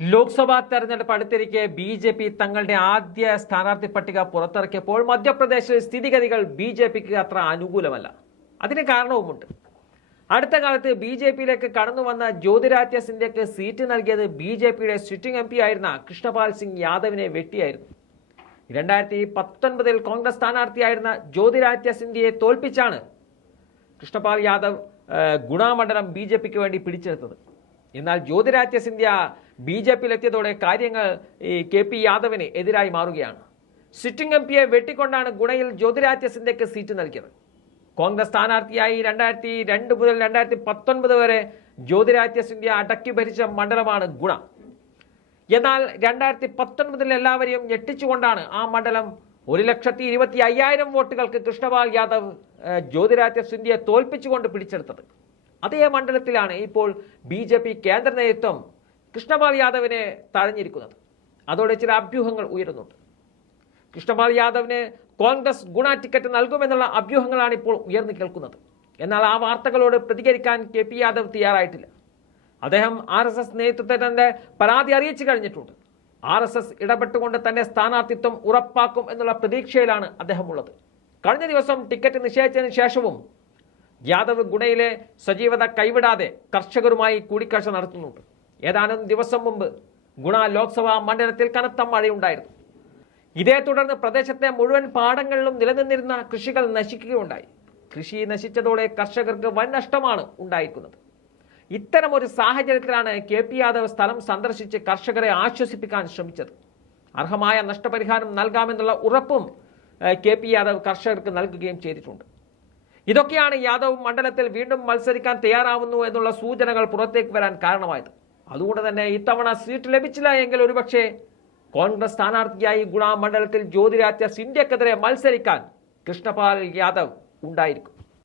ലോക്സഭാ തെരഞ്ഞെടുപ്പ് അടുത്തിരിക്കെ B J P തങ്ങളുടെ ആദ്യ സ്ഥാനാർത്ഥി പട്ടിക പുറത്തിറക്കിയപ്പോൾ മധ്യപ്രദേശിലെ സ്ഥിതിഗതികൾ ബി ജെ പിക്ക് അത്ര അനുകൂലമല്ല. അതിന് കാരണവുമുണ്ട്. അടുത്ത കാലത്ത് ബി ജെ പിയിലേക്ക് കടന്നു വന്ന ജ്യോതിരാദിത്യ സിന്ധ്യക്ക് സീറ്റ് നൽകിയത് ബി ജെ പിയുടെ സിറ്റിംഗ് എം പി ആയിരുന്ന കൃഷ്ണപാൽ സിംഗ് യാദവിനെ വെട്ടിയായിരുന്നു. രണ്ടായിരത്തി പത്തൊൻപതിൽ കോൺഗ്രസ് സ്ഥാനാർത്ഥിയായിരുന്ന ജ്യോതിരാദിത്യ സിന്ധ്യയെ തോൽപ്പിച്ചാണ് കൃഷ്ണപാൽ യാദവ് ഗുണാമണ്ഡലം ബി ജെ പിക്ക് വേണ്ടി പിടിച്ചെടുത്തത്. എന്നാൽ ജ്യോതിരാദിത്യ സിന്ധ്യ ബി ജെ പിയിലെത്തിയതോടെ കാര്യങ്ങൾ ഈ കെ പി യാദവിന് എതിരായി മാറുകയാണ്. സിറ്റിംഗ് എം പിയെ വെട്ടിക്കൊണ്ടാണ് ഗുണയിൽ ജ്യോതിരാദിത്യ സിന്ധ്യക്ക് സീറ്റ് നൽകിയത്. കോൺഗ്രസ് സ്ഥാനാർത്ഥിയായി രണ്ടായിരത്തി രണ്ട് മുതൽ രണ്ടായിരത്തി പത്തൊൻപത് വരെ ജ്യോതിരാദിത്യ സിന്ധ്യ അടക്കി ഭരിച്ച മണ്ഡലമാണ് ഗുണ. എന്നാൽ രണ്ടായിരത്തി പത്തൊൻപതിൽ എല്ലാവരെയും ഞെട്ടിച്ചുകൊണ്ടാണ് ആ മണ്ഡലം ഒരു ലക്ഷത്തി ഇരുപത്തി അയ്യായിരം വോട്ടുകൾക്ക് കൃഷ്ണപാൽ യാദവ് ഏഹ്, ജ്യോതിരാദിത്യ സിന്ധ്യയെ തോൽപ്പിച്ചുകൊണ്ട് പിടിച്ചെടുത്തത്. അതേ മണ്ഡലത്തിലാണ് ഇപ്പോൾ ബി കേന്ദ്ര നേതൃത്വം കൃഷ്ണപാൽ യാദവിനെ തഴഞ്ഞിരിക്കുന്നത്. അതോടെ ചില അഭ്യൂഹങ്ങൾ ഉയരുന്നുണ്ട്. കൃഷ്ണപാൽ യാദവിന് കോൺഗ്രസ് ഗുണ ടിക്കറ്റ് നൽകുമെന്നുള്ള അഭ്യൂഹങ്ങളാണ് ഇപ്പോൾ ഉയർന്നു കേൾക്കുന്നത്. എന്നാൽ ആ വാർത്തകളോട് പ്രതികരിക്കാൻ കെ പി യാദവ് തയ്യാറായിട്ടില്ല. അദ്ദേഹം ആർ എസ് എസ് നേതൃത്വത്തിന്റെ പരാതി അറിയിച്ചു കഴിഞ്ഞിട്ടുണ്ട്. ആർ എസ് എസ് ഇടപെട്ടുകൊണ്ട് തന്നെ സ്ഥാനാർത്ഥിത്വം ഉറപ്പാക്കും എന്നുള്ള പ്രതീക്ഷയിലാണ് അദ്ദേഹമുള്ളത്. കഴിഞ്ഞ ദിവസം ടിക്കറ്റ് നിശ്ചയിച്ചതിന് ശേഷവും യാദവ് ഗുണയിലെ സജീവത കൈവിടാതെ കർഷകരുമായി കൂടിക്കാഴ്ച നടത്തുന്നുണ്ട്. ഏതാനും ദിവസം മുമ്പ് ഗുണ ലോക്സഭാ മണ്ഡലത്തിൽ കനത്ത മഴയുണ്ടായിരുന്നു. ഇതേ തുടർന്ന് പ്രദേശത്തെ മുഴുവൻ പാടങ്ങളിലും നിലനിന്നിരുന്ന കൃഷികൾ നശിക്കുകയുണ്ടായി. കൃഷി നശിച്ചതോടെ കർഷകർക്ക് വൻ നഷ്ടമാണ് ഉണ്ടായിരിക്കുന്നത്. ഇത്തരം ഒരു സാഹചര്യത്തിലാണ് കെ പി യാദവ് സ്ഥലം സന്ദർശിച്ച് കർഷകരെ ആശ്വസിപ്പിക്കാൻ ശ്രമിച്ചത്. അർഹമായ നഷ്ടപരിഹാരം നൽകാമെന്നുള്ള ഉറപ്പും കെ പി യാദവ് കർഷകർക്ക് നൽകുകയും ചെയ്തിട്ടുണ്ട്. ഇതൊക്കെയാണ് യാദവ് മണ്ഡലത്തിൽ വീണ്ടും മത്സരിക്കാൻ തയ്യാറാവുന്നു എന്നുള്ള സൂചനകൾ പുറത്തേക്ക് വരാൻ കാരണമായത്. അതുകൊണ്ട് തന്നെ ഇത്തവണ സീറ്റ് ലഭിച്ചില്ല എങ്കിൽ ഒരുപക്ഷെ കോൺഗ്രസ് സ്ഥാനാർത്ഥിയായി ഗുണാ മണ്ഡലത്തിൽ ജ്യോതിരാദിത്യ സിന്ധ്യക്കെതിരെ മത്സരിക്കാൻ കൃഷ്ണപാൽ യാദവ് ഉണ്ടായിരിക്കും.